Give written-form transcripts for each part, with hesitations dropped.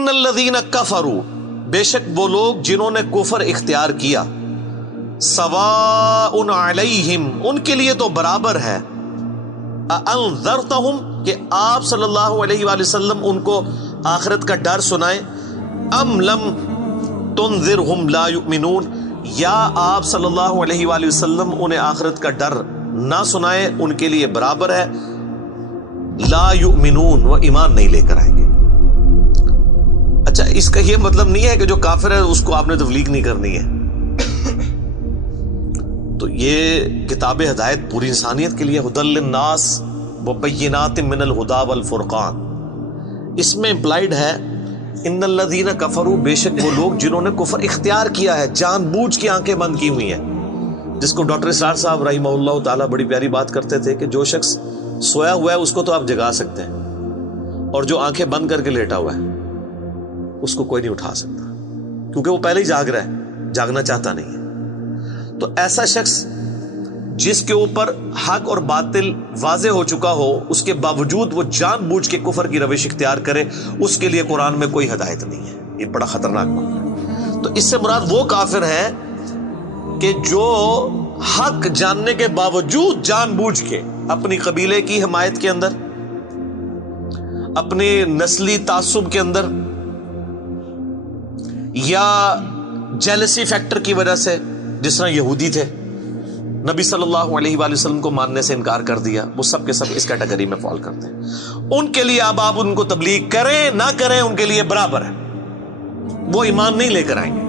ان الذین کفروا، بے شک وہ لوگ جنہوں نے کفر اختیار کیا، سواء علیہم، ان کے لیے تو برابر ہے، انذرتہم، کہ آپ صلی اللہ علیہ وآلہ وسلم ان کو آخرت کا ڈر سنائیں، ام لم تنذرہم لا یؤمنون، یا آپ صلی اللہ علیہ وآلہ وسلم انہیں آخرت کا ڈر نہ سنائیں، ان کے لیے برابر ہے، لا یؤمنون، وہ ایمان نہیں لے کر آئیں گے۔ اچھا، اس کا یہ مطلب نہیں ہے کہ جو کافر ہے اس کو آپ نے تبلیغ نہیں کرنی ہے۔ تو یہ کتاب ہدایت پوری انسانیت کے لیے، ہدی للناس وبینات من الہدی والفرقان، اس میں امپلائڈ ہے ان الذین کفروا، بے شک وہ لوگ جنہوں نے کفر اختیار کیا ہے، جان بوجھ کے آنکھیں بند کی ہوئی ہیں، جس کو ڈاکٹر اسرار صاحب رحمہ اللہ تعالیٰ بڑی پیاری بات کرتے تھے کہ جو شخص سویا ہوا ہے اس کو تو آپ جگا سکتے ہیں، اور جو آنکھیں بند کر کے لیٹا ہوا ہے اس کو کوئی نہیں اٹھا سکتا، کیونکہ وہ پہلے ہی جاگ رہا ہے، جاگنا چاہتا نہیں ہے۔ تو ایسا شخص جس کے اوپر حق اور باطل واضح ہو چکا ہو، اس کے باوجود وہ جان بوجھ کے کفر کی روش اختیار کرے، اس کے لیے قرآن میں کوئی ہدایت نہیں ہے۔ یہ بڑا خطرناک معاملہ ہے۔ تو اس سے مراد وہ کافر ہے کہ جو حق جاننے کے باوجود جان بوجھ کے اپنی قبیلے کی حمایت کے اندر، اپنے نسلی تعصب کے اندر، یا جیلسی فیکٹر کی وجہ سے، جس طرح یہودی تھے، نبی صلی اللہ علیہ وآلہ وسلم کو ماننے سے انکار کر دیا، وہ سب کے سب اس کیٹیگری میں فال کرتے ہیں۔ ان کے لیے اب آپ ان کو تبلیغ کریں نہ کریں، ان کے لیے برابر ہے، وہ ایمان نہیں لے کر آئیں گے۔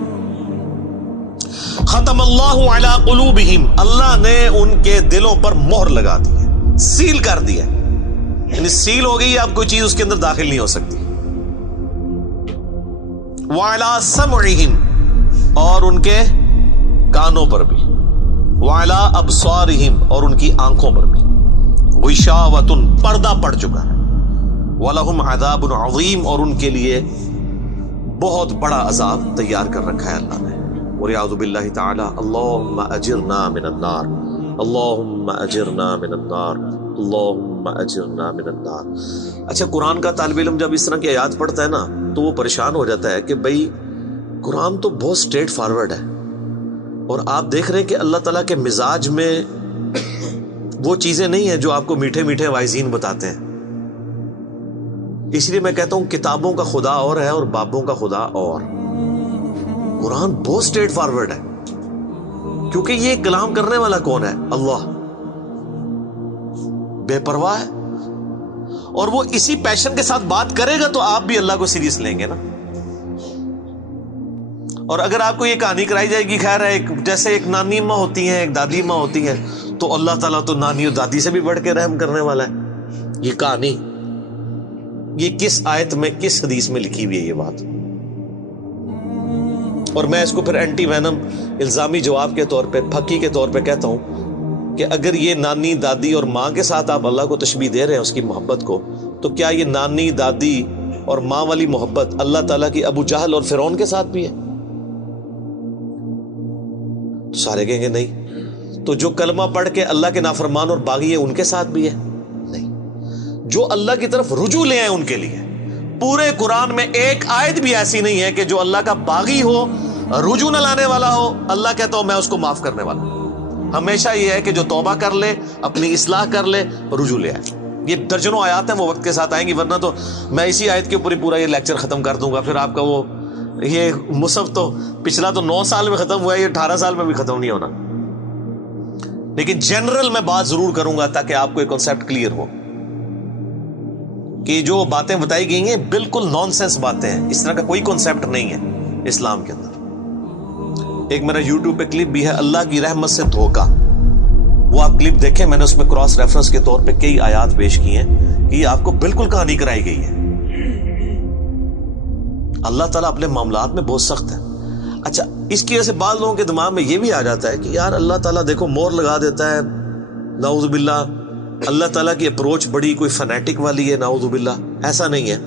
ختم اللہ علی قلوبہم، اللہ نے ان کے دلوں پر مہر لگا دی ہے، سیل کر دی ہے، یعنی سیل ہو گئی، اب کوئی چیز اس کے اندر داخل نہیں ہو سکتی۔ وعلی سمعہم، اور ان کے کانوں پر بھی، وعلی ابصارہم، اور ان کی آنکھوں پر بھی، غشاوۃ، پردہ پڑ چکا ہے، وَلَهُمْ عَذَابٌ عَظِيمٌ، اور ان کے لیے بہت بڑا عذاب تیار کر رکھا ہے اللہ نے۔ وَلِعَوْذُ بِاللَّهِ تَعَالَى اللَّهُمَّ أَجِرْنَا مِنَ النَّارِ، اللَّهُمَّ أَجِرْنَا مِنَ النَّارِ، اللَّهُمَّ أَجِرْنَا مِنَ النَّارِ۔ اچھا، قرآن کا طالب علم جب اس طرح کی آیات پڑھتا ہے نا تو وہ پریشان ہو جاتا ہے کہ بھئی قرآن تو بہت سٹریٹ فارورڈ ہے، اور آپ دیکھ رہے ہیں کہ اللہ تعالیٰ کے مزاج میں وہ چیزیں نہیں ہیں جو آپ کو میٹھے میٹھے وائزین بتاتے ہیں۔ اس لیے میں کہتا ہوں کتابوں کا خدا اور ہے اور بابوں کا خدا اور۔ قرآن بہت سٹریٹ فارورڈ ہے، کیونکہ یہ کلام کرنے والا کون ہے؟ اللہ، بے پرواہ ہے، اور وہ اسی پیشن کے ساتھ بات کرے گا تو آپ بھی اللہ کو سیریس لیں گے نا۔ اور اگر آپ کو یہ کہانی کرائی جائے گی، خیر ہے، جیسے ایک نانی ماں ہوتی ہیں، ایک دادی ماں ہوتی ہیں، تو اللہ تعالیٰ تو نانی اور دادی سے بھی بڑھ کے رحم کرنے والا ہے۔ یہ کہانی، یہ کس آیت میں، کس حدیث میں لکھی ہوئی ہے یہ بات؟ اور میں اس کو پھر اینٹی وینم الزامی جواب کے طور پہ، پھکی کے طور پہ کہتا ہوں کہ اگر یہ نانی دادی اور ماں کے ساتھ آپ اللہ کو تشبیہ دے رہے ہیں اس کی محبت کو، تو کیا یہ نانی دادی اور ماں والی محبت اللہ تعالیٰ کی ابو جہل اور فرعون کے ساتھ بھی ہے؟ تو سارے کہیں گے نہیں۔ تو جو کلمہ پڑھ کے اللہ کے نافرمان اور باغی ہے ان کے ساتھ بھی ہے؟ نہیں۔ جو اللہ کی طرف رجوع لے آئے ان کے لیے، پورے قرآن میں ایک آیت بھی ایسی نہیں ہے کہ جو اللہ کا باغی ہو، رجوع نہ لانے والا ہو، اللہ کہتا ہوں میں اس کو معاف کرنے والا ہوں۔ ہمیشہ یہ ہے کہ جو توبہ کر لے، اپنی اصلاح کر لے، رجوع لے آئے۔ یہ درجنوں آیات ہیں، وہ وقت کے ساتھ آئیں گی، ورنہ تو میں اسی آیت کے اوپر پورا یہ لیکچر ختم کر دوں گا، پھر آپ کا وہ یہ مصحف تو پچھلا تو 9 سال میں ختم ہوا ہے، یہ 18 سال میں بھی ختم نہیں ہونا۔ لیکن جنرل میں بات ضرور کروں گا تاکہ آپ کو ایک کنسیپٹ کلیئر ہو کہ جو باتیں بتائی گئی ہیں بالکل نان سینس باتیں ہیں، اس طرح کا کوئی کنسیپٹ نہیں ہے اسلام کے اندر۔ ایک میرا یوٹیوب پہ کلپ بھی ہے، اللہ کی رحمت سے دھوکہ، وہ آپ کلپ دیکھیں، میں نے اس میں کراس ریفرنس کے طور پہ کئی آیات پیش کی ہیں کہ یہ آپ کو بالکل کہانی کرائی گئی ہے۔ اللہ تعالیٰ اپنے معاملات میں بہت سخت ہے۔ اچھا، اس کی وجہ سے بعض لوگوں کے دماغ میں یہ بھی آ جاتا ہے کہ یار اللہ تعالیٰ دیکھو مور لگا دیتا ہے، نعوذ باللہ اللہ تعالیٰ کی اپروچ بڑی کوئی فنیٹک والی ہے، نعوذ باللہ۔ ایسا نہیں ہے،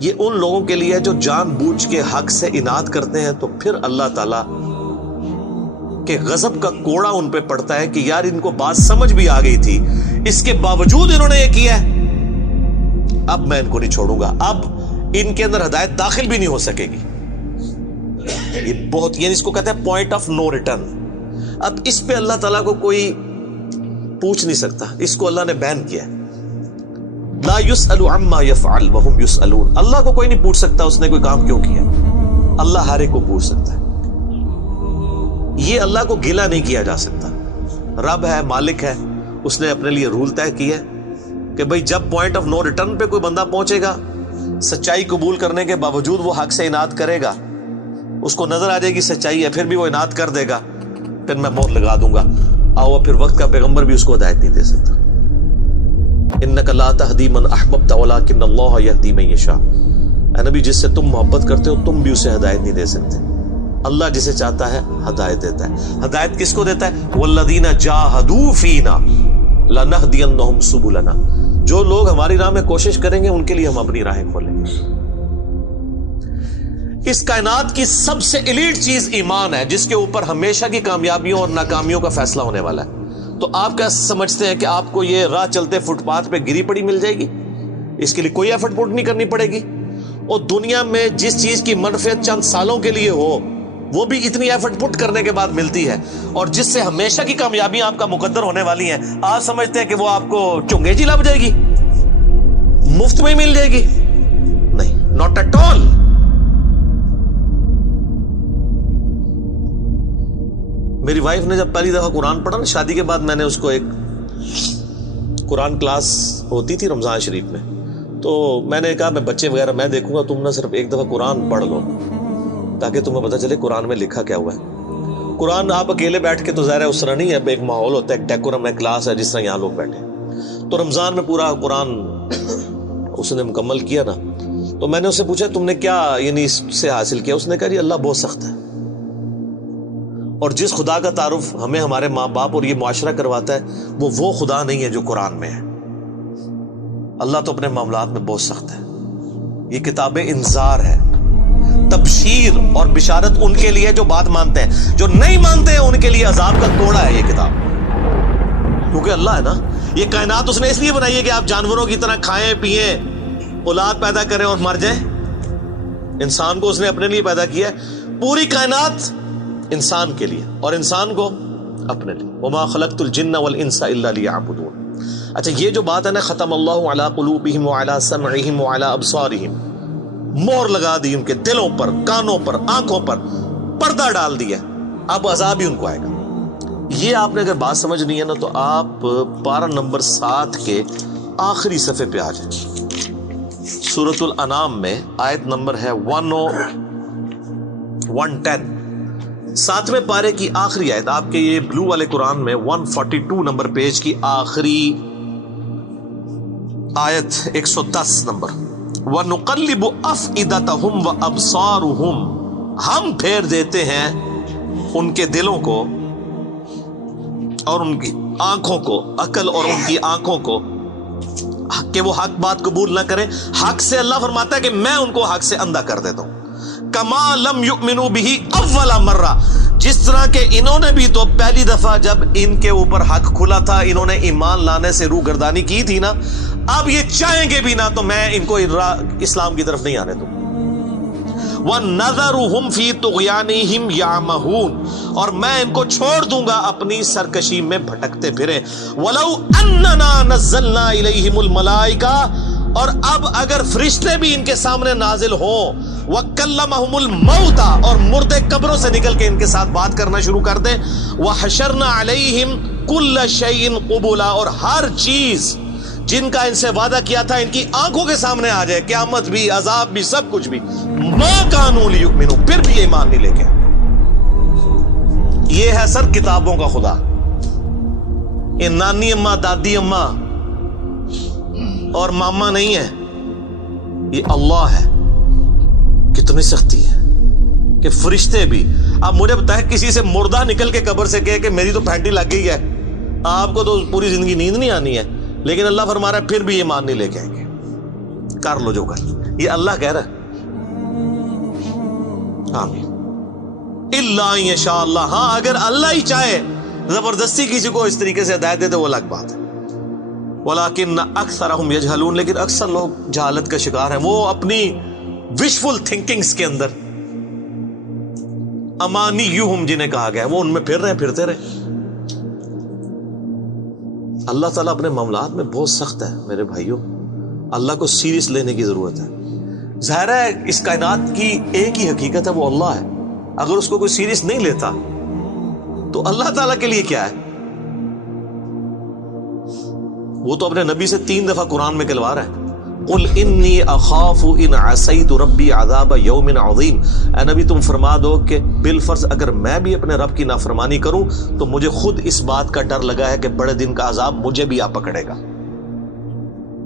یہ ان لوگوں کے لیے جو جان بوجھ کے حق سے اناد کرتے ہیں، تو پھر اللہ تعالیٰ کے غضب کا کوڑا ان پہ پڑتا ہے کہ یار ان کو بات سمجھ بھی آ گئی تھی، اس کے باوجود انہوں نے یہ کیا ہے، اب میں ان کو نہیں چھوڑوں گا، اب ان کے اندر ہدایت داخل بھی نہیں ہو سکے گی. یہ بہت، یعنی اس کو کہتے ہیں پوائنٹ آف نو ریٹرن. اب اس پہ اللہ تعالیٰ کو کوئی پوچھ نہیں سکتا، اس کو اللہ نے بین کیا ہے. لا يسأل عما يفعل وهم يسألون. اللہ کو کوئی نہیں پوچھ سکتا اس نے کوئی کام کیوں کیا. اللہ ہر ایک کو پوچھ سکتا ہے. یہ اللہ کو گلہ نہیں کیا جا سکتا. رب ہے، مالک ہے، اس نے اپنے لیے رول طے کیا کہ بھئی جب پوائنٹ آف نو ریٹرن پہ کوئی بندہ پہنچے گا، سچائی قبول کرنے کے باوجود وہ حق سے اناد کرے گا، اس کو نظر آ جائے گی سچائی ہے، پھر بھی وہ اناد کر دے گا، پھر میں مہر لگا دوں گا. آؤ پھر وقت کا پیغمبر بھی اس کو ہدایت نہیں دے سکتا. انک لا تہدی من احببت ولکن اللہ یہدی من یشاء. اے نبی، جس سے تم محبت کرتے ہو تم بھی اسے ہدایت نہیں دے سکتے. اللہ جسے چاہتا ہے ہدایت دیتا ہے. ہدایت کس کو دیتا ہے؟ والذین جاہدوا فینا لنہدینہم سبلنا. جو لوگ ہماری راہ میں کوشش کریں گے ان کے لیے ہم اپنی راہیں کھولیں گے. اس کائنات کی سب سے ایلیٹ چیز ایمان ہے، جس کے اوپر ہمیشہ کی کامیابیوں اور ناکامیوں کا فیصلہ ہونے والا ہے. تو آپ کیا سمجھتے ہیں کہ آپ کو یہ راہ چلتے فٹ پاتھ پہ گری پڑی مل جائے گی؟ اس کے لیے کوئی ایفرٹ پٹ نہیں کرنی پڑے گی. اور دنیا میں جس چیز کی منفعت چند سالوں کے لیے ہو وہ بھی اتنی ایفرٹ پٹ کرنے کے بعد ملتی ہے، اور جس سے ہمیشہ کی کامیابیاں آپ کا مقدر ہونے والی ہیں، آپ سمجھتے ہیں کہ وہ آپ کو چنگے جی لگ جائے گی، مفت میں مل جائے گی؟ نہیں، ناٹ ایٹ آل. میری وائف نے جب پہلی دفعہ قرآن پڑھا نا شادی کے بعد، میں نے اس کو ایک قرآن کلاس ہوتی تھی رمضان شریف میں، تو میں نے کہا میں بچے وغیرہ میں دیکھوں گا، تم نہ صرف ایک دفعہ قرآن پڑھ لو تاکہ تمہیں پتہ چلے قرآن میں لکھا کیا ہوا ہے. قرآن آپ اکیلے بیٹھ کے تو ظاہر ہے اس طرح نہیں ہے، ایک ماحول ہوتا ہے، ایک ڈیکورم ہے، کلاس ہے، جس طرح یہاں لوگ بیٹھے. تو رمضان میں پورا قرآن اس نے مکمل کیا نا، تو میں نے اس سے پوچھا تم نے کیا یعنی اس سے حاصل کیا؟ اس نے کہا جی اللہ بہت سخت ہے، اور جس خدا کا تعارف ہمیں ہمارے ماں باپ اور یہ معاشرہ کرواتا ہے وہ خدا نہیں ہے جو قرآن میں ہے. اللہ تو اپنے معاملات میں بہت سخت ہے. یہ کتاب انذار ہے، تبشیر اور بشارت ان کے لیے جو بات مانتے ہیں. جو نہیں مانتے ہیں ان کے لیے عذاب کا کوڑا ہے یہ کتاب. کیونکہ اللہ ہے نا، یہ کائنات اس نے اس لیے بنائی ہے کہ آپ جانوروں کی طرح کھائیں پیئیں، اولاد پیدا کریں اور مر جائیں. انسان کو اس نے اپنے لیے پیدا کیا ہے، پوری کائنات انسان کے لیے اور انسان کو اپنے لیے. وما خلقت الجن والانس الا لیعبدون. اچھا یہ جو بات ہے نا ختم اللہ علی قلوبہم وعلی سمعہم وعلی ابصارہم، مہر لگا دی ان کے دلوں پر، کانوں پر، آنکھوں پر، پردہ ڈال دیا، اب عذاب ہی ان کو آئے گا. یہ آپ نے اگر بات سمجھنی ہے نا تو آپ پارہ نمبر 7 کے آخری صفحے پہ آ جائیں. سورۃ الانعام میں آیت نمبر ہے 110، 7ویں پارے کی آخری آیت. آپ کے یہ بلو والے قرآن میں 142 نمبر پیج کی آخری آیت 110 نمبر. وَنُقَلِّبُ أَفْئِدَتَهُمْ وَأَبْصَارُهُمْ، ہم پھیر دیتے ہیں ان کے دلوں کو اور ان کی آنکھوں کو، عقل اور ان کی آنکھوں کو، کہ وہ حق بات قبول نہ کریں. حق سے اللہ فرماتا ہے کہ میں ان کو حق سے اندھا کر دیتا ہوں. کما لم یؤمنوا به اول مرہ، جس طرح کہ انہوں نے بھی تو پہلی دفعہ جب ان کے اوپر حق کھلا تھا انہوں نے ایمان لانے سے روگردانی کی تھی نا، اب یہ چاہیں گے بھی نہ تو میں ان کو اسلام کی طرف نہیں آنے دوں. وَنَذَرُهُمْ فِي طُغْيَانِهِمْ يَعْمَهُونَ، اور میں ان کو چھوڑ دوں گا اپنی سرکشی میں بھٹکتے پھریں. وَلَوْ أَنَّنَا نَزَّلْنَا إِلَيْهِمُ الْمَلَائِكَةَ، اور اب اگر فرشتے بھی ان کے سامنے نازل ہوں، وَكَلَّمَهُمُ الْمَوْتَى، اور مردے قبروں سے نکل کے ان کے ساتھ بات کرنا شروع کر دیں. وَحَشَرْنَا عَلَيْهِمْ كُلَّ شَيْءٍ قُبُولًا، اور ہر چیز جن کا ان سے وعدہ کیا تھا ان کی آنکھوں کے سامنے آ جائے، قیامت بھی، عذاب بھی، سب کچھ بھی. مَا كَانُوا لِيُؤْمِنُوا، پھر بھی ایمان نہیں لے کے. یہ ہے سر کتابوں کا خدا. یہ نانی اماں، دادی اماں اور ماما نہیں ہے، یہ اللہ ہے. کتنی سختی ہے کہ فرشتے بھی. اب مجھے بتائیں کسی سے مردہ نکل کے قبر سے کہے کہ میری تو پھینٹی لگ گئی ہے، آپ کو تو پوری زندگی نیند نہیں آنی ہے، لیکن اللہ فرما رہا ہے پھر بھی ایمان نہیں لے کے آئیں گے. کر لو جو کر، یہ اللہ کہہ رہا ہے. آمین. الا ان یشاء اللہ، ہاں اگر اللہ ہی چاہے زبردستی کسی کو اس طریقے سے ہدایت دے تو وہ الگ بات ہے. ولیکن اکثرہم یجہلون، لیکن اکثر لوگ جہالت کا شکار ہیں، وہ اپنی وشفل تھنکنگز کے اندر، امانیہم جنہیں کہا گیا، وہ ان میں پھر رہے ہیں، پھرتے رہے۔ اللہ تعالیٰ اپنے معاملات میں بہت سخت ہے میرے بھائیوں، اللہ کو سیریس لینے کی ضرورت ہے۔ ظاہر ہے اس کائنات کی ایک ہی حقیقت ہے، وہ اللہ ہے، اگر اس کو کوئی سیریس نہیں لیتا تو اللہ تعالیٰ کے لیے کیا ہے؟ وہ تو اپنے نبی سے 3 دفعہ قرآن میں کہلوا رہا ہے، قل انی اخاف ان عصیت ربی عذاب یوم عظیم، اے نبی تم فرما دو کہ بالفرض اگر میں بھی اپنے رب کی نافرمانی کروں تو مجھے خود اس بات کا ڈر لگا ہے کہ بڑے دن کا عذاب مجھے بھی آ پکڑے گا۔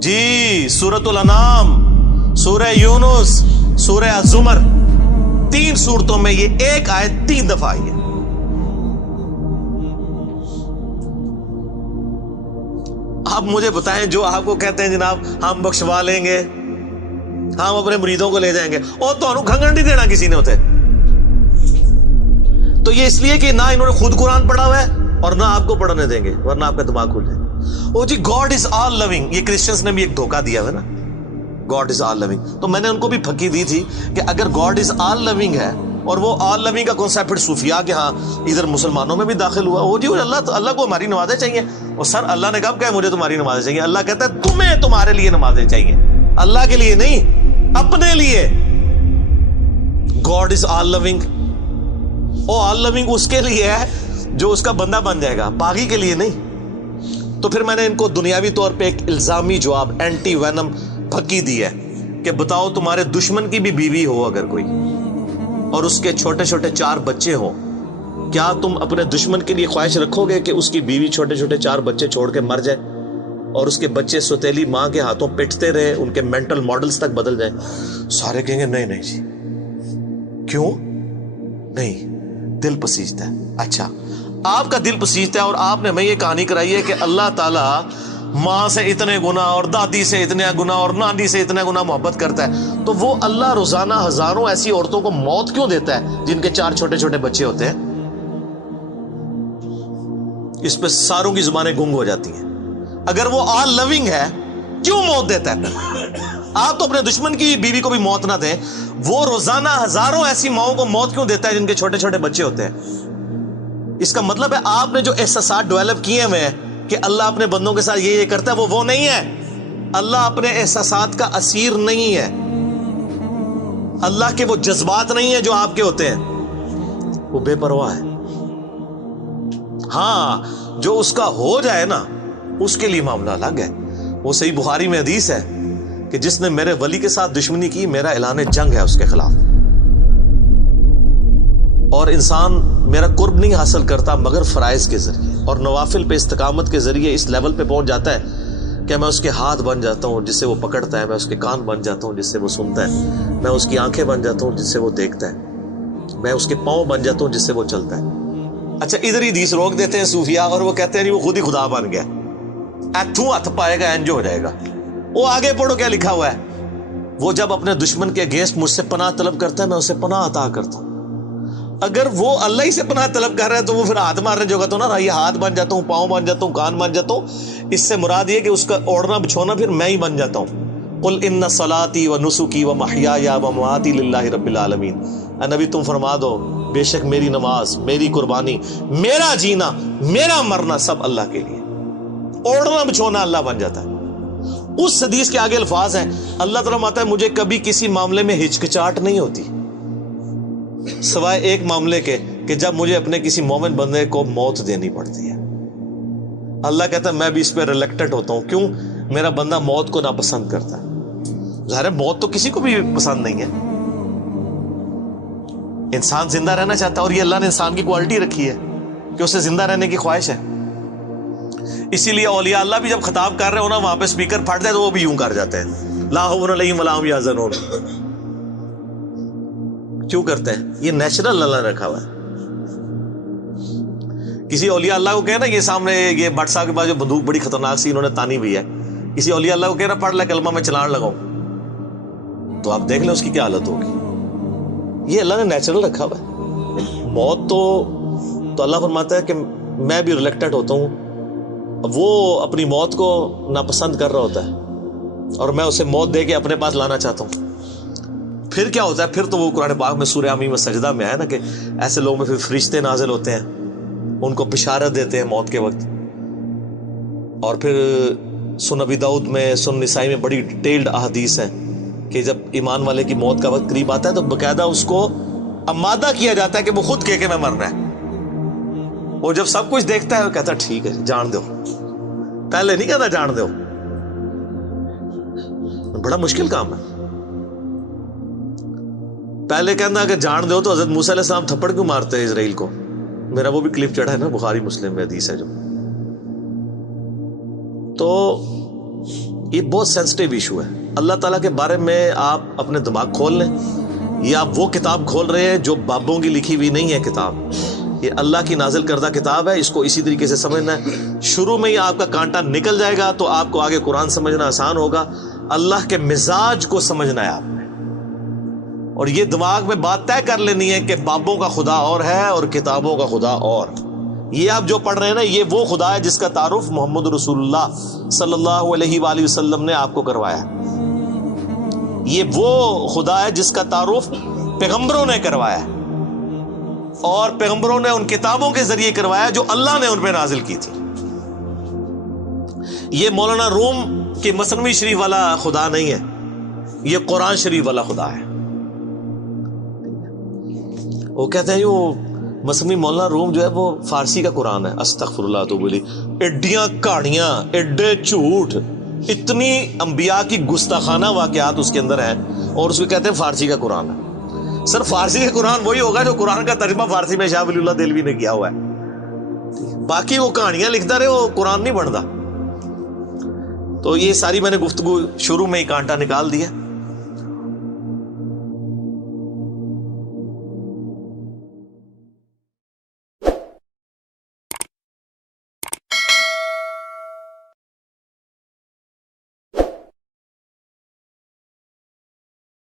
جی سورۃ الانعام، سورہ یونس، سورہ الزمر، 3 سورتوں میں یہ ایک آیت 3 دفعہ آئی ہے۔ آپ مجھے بتائیں، جو آپ کو کہتے ہیں جناب ہم بخشوا لیں گے، ہم اپنے مریدوں کو لے جائیں گے، اور تو انہوں کھنگن نہیں دینا کسی نے ہوتے، تو یہ اس لیے کہ نہ انہوں نے خود قرآن پڑھا ہوا ہے اور نہ آپ کو پڑھنے دیں گے، ورنہ آپ کا دماغ کھل جائے گا۔ او جی گاڈ از آل لونگ، یہ کرسچنز نے بھی ایک دھوکہ دیا ہے نا، گاڈ از آل لونگ، تو میں نے ان کو بھی پھکی دی تھی کہ اگر گاڈ از آل لونگ ہے اور وہ آل لونگ کا کنسیپٹ صوفیاء کے ہاں ادھر مسلمانوں میں بھی داخل ہوا، وہ جی اللہ کو ہماری نمازیں چاہیے، اور سر اللہ نے کب کہا مجھے تمہاری نمازیں چاہیے؟ اللہ کہتا ہے تمہیں تمہارے لیے نمازیں چاہیے، اللہ کے لیے نہیں، اپنے لیے۔ گاڈ از آل لونگ، او آل لونگ اس کے لیے ہے جو اس کا بندہ بن جائے گا، باغی کے لیے نہیں۔ تو پھر میں نے ان کو دنیاوی طور پہ ایک الزامی جواب، اینٹی وینم پھکی دی ہے کہ بتاؤ تمہارے دشمن کی بھی بیوی ہو اگر کوئی، اور اس کے چھوٹے چھوٹے 4 بچے ہوں، کیا تم اپنے دشمن کے لیے خواہش رکھو گے کہ اس کی بیوی چھوٹے چھوٹے 4 بچے چھوڑ کے مر جائے اور اس کے بچے سوتیلی ماں کے ہاتھوں پٹتے رہے، ان کے مینٹل ماڈلز تک بدل جائیں؟ سارے کہیں گے نہیں نہیں جی، کیوں نہیں؟ دل پسیجتا ہے۔ اچھا آپ کا دل پسیجتا ہے اور آپ نے ہمیں یہ کہانی کرائی ہے کہ اللہ تعالیٰ ماں سے اتنے گنا اور دادی سے اتنے گنا اور نانی سے اتنے گنا محبت کرتا ہے، تو وہ اللہ روزانہ ہزاروں ایسی عورتوں کو موت کیوں دیتا ہے جن کے 4 چھوٹے چھوٹے بچے ہوتے ہیں؟ اس پہ ساروں کی زبانیں گنگ ہو جاتی ہیں۔ اگر وہ آل لونگ ہے کیوں موت دیتا ہے؟ آپ تو اپنے دشمن کی بیوی کو بھی موت نہ دیں، وہ روزانہ ہزاروں ایسی ماؤں کو موت کیوں دیتا ہے جن کے چھوٹے چھوٹے بچے ہوتے ہیں؟ اس کا مطلب ہے آپ نے جو احساسات ڈیولپ کیے ہوئے ہیں کہ اللہ اپنے بندوں کے ساتھ یہ کرتا ہے، وہ نہیں ہے۔ اللہ اپنے احساسات کا اسیر نہیں ہے، اللہ کے وہ جذبات نہیں ہیں جو آپ کے ہوتے ہیں، وہ بے پرواہ ہے۔ ہاں جو اس کا ہو جائے نا اس کے لیے معاملہ الگ ہے۔ وہ صحیح بخاری میں حدیث ہے کہ جس نے میرے ولی کے ساتھ دشمنی کی میرا اعلان جنگ ہے اس کے خلاف، اور انسان میرا قرب نہیں حاصل کرتا مگر فرائض کے ذریعے اور نوافل پہ استقامت کے ذریعے اس لیول پہ پہنچ جاتا ہے کہ میں اس کے ہاتھ بن جاتا ہوں جس سے وہ پکڑتا ہے، میں اس کے کان بن جاتا ہوں جس سے وہ سنتا ہے، میں اس کی آنکھیں بن جاتا ہوں جس سے وہ دیکھتا ہے، میں اس کے پاؤں بن جاتا ہوں جس سے وہ چلتا ہے۔ اچھا ادھر ہی حدیث روک دیتے ہیں صوفیاء اور وہ کہتے ہیں جی وہ خود ہی خدا بن گیا، ایتھوں ہاتھ پائے گا انج ہو جائے گا۔ وہ آگے پڑھو کیا لکھا ہوا ہے، وہ جب اپنے دشمن کے اگینسٹ مجھ سے پناہ طلب کرتا ہے میں اسے پناہ عطا کرتا ہوں۔ اگر وہ اللہ ہی سے پناہ طلب کر رہا ہے تو وہ پھر ہاتھ مارنے جو تو نا یہ ہاتھ بن جاتا ہوں، پاؤں بن جاتا ہوں، کان بن جاتا ہوں، اس سے مراد یہ کہ اس کا اوڑھنا بچھونا پھر میں ہی بن جاتا ہوں۔ قل ان صلاتی و نسکی و محیایا و مماتی للہ رب العالمین، اے نبی تم فرما دو بے شک میری نماز، میری قربانی، میرا جینا، میرا مرنا سب اللہ کے لیے۔ اوڑھنا بچھونا اللہ بن جاتا ہے۔ اس حدیث کے آگے الفاظ ہیں، اللہ تعالیٰ ماتا ہے مجھے کبھی کسی معاملے میں ہچکچاہٹ نہیں ہوتی سوائے ایک معاملے کے کہ جب مجھے اپنے کسی مومن بندے کو موت دینی پڑتی ہے۔ اللہ کہتا ہے میں بھی اس پہ ریلیکٹڈ ہوتا ہوں، کیوں؟ میرا بندہ موت کو ناپسند کرتا ہے۔ ظاہر ہے موت تو کسی کو بھی پسند نہیں ہے، انسان زندہ رہنا چاہتا ہے، اور یہ اللہ نے انسان کی کوالٹی رکھی ہے کہ اسے زندہ رہنے کی خواہش ہے۔ اسی لیے اولیاء اللہ بھی جب خطاب کر رہے ہو نا وہاں پہ سپیکر پھٹ جائے تو وہ بھی یوں کر جاتے ہیں، لا حول علیہم ولا ہم یحزنون۔ کیوں کرتے ہیں؟ یہ نیچرل اللہ نے رکھا ہوا ہے۔ کسی اولیاء اللہ کو کہنا یہ سامنے یہ بٹ صاحب کے پاس جو بندوق بڑی خطرناک سی انہوں نے تانی ہوئی ہے، کسی اولیاء اللہ کو کہنا پڑھ لے کلمہ میں چلان لگاؤ، تو آپ دیکھ لیں اس کی کیا حالت ہوگی۔ یہ اللہ نے نیچرل رکھا ہوا ہے۔ موت تو اللہ فرماتا ہے کہ میں بھی ریلیکٹڈ ہوتا ہوں، وہ اپنی موت کو ناپسند کر رہا ہوتا ہے اور میں اسے موت دے کے اپنے پاس لانا چاہتا ہوں۔ پھر کیا ہوتا ہے؟ پھر تو وہ قرآن پاک میں سورہ آمین و سجدہ میں ہے نا کہ ایسے لوگوں میں پھر فرشتے نازل ہوتے ہیں، ان کو بشارت دیتے ہیں موت کے وقت. اور پھر سنن ابی داؤد میں، سنن نسائی میں بڑی ڈیٹیلڈ احادیث ہیں کہ جب ایمان والے کی موت کا وقت قریب آتا ہے تو باقاعدہ اس کو آمادہ کیا جاتا ہے کہ وہ خود کہے کہ میں مرنا ہے. وہ جب سب کچھ دیکھتا ہے وہ کہتا ہے ٹھیک ہے جان دو، پہلے نہیں کہتا جان دو. بڑا مشکل کام ہے. پہلے کہنا کہ جان دو تو حضرت موسیٰ علیہ السلام تھپڑ کیوں مارتے ہیں اسرائیل کو؟ میرا وہ بھی کلپ چڑھا ہے نا، بخاری مسلم میں حدیث ہے جو. تو یہ بہت سینسٹیو ایشو ہے. اللہ تعالیٰ کے بارے میں آپ اپنے دماغ کھول لیں. یہ آپ وہ کتاب کھول رہے ہیں جو بابوں کی لکھی ہوئی نہیں ہے کتاب، یہ اللہ کی نازل کردہ کتاب ہے. اس کو اسی طریقے سے سمجھنا ہے. شروع میں ہی آپ کا کانٹا نکل جائے گا تو آپ کو آگے قرآن سمجھنا آسان ہوگا. اللہ کے مزاج کو سمجھنا ہے آپ نے، اور یہ دماغ میں بات طے کر لینی ہے کہ بابوں کا خدا اور ہے اور کتابوں کا خدا اور. یہ آپ جو پڑھ رہے ہیں نا، یہ وہ خدا ہے جس کا تعارف محمد رسول اللہ صلی اللہ علیہ وآلہ وسلم نے آپ کو کروایا. یہ وہ خدا ہے جس کا تعارف پیغمبروں نے کروایا، اور پیغمبروں نے ان کتابوں کے ذریعے کروایا جو اللہ نے ان پہ نازل کی تھی. یہ مولانا روم کی مثنوی شریف والا خدا نہیں ہے، یہ قرآن شریف والا خدا ہے. وہ کہتے ہیں وہ مثنوی مولانا روم جو ہے وہ فارسی کا قرآن ہے. استغفر اللہ تو بولی ایڈیاں کہانیاں، ایڈے جھوٹ، اتنی انبیاء کی گستاخانہ واقعات اس کے اندر ہیں، اور اس کو کہتے ہیں فارسی کا قرآن ہے. سر فارسی کا قرآن وہی ہوگا جو قرآن کا ترجمہ فارسی میں شاہ ولی اللہ دہلوی نے کیا ہوا ہے. باقی وہ کہانیاں لکھتا رہے، وہ قرآن نہیں بنتا. تو یہ ساری میں نے گفتگو شروع میں ہی کانٹا نکال دیا.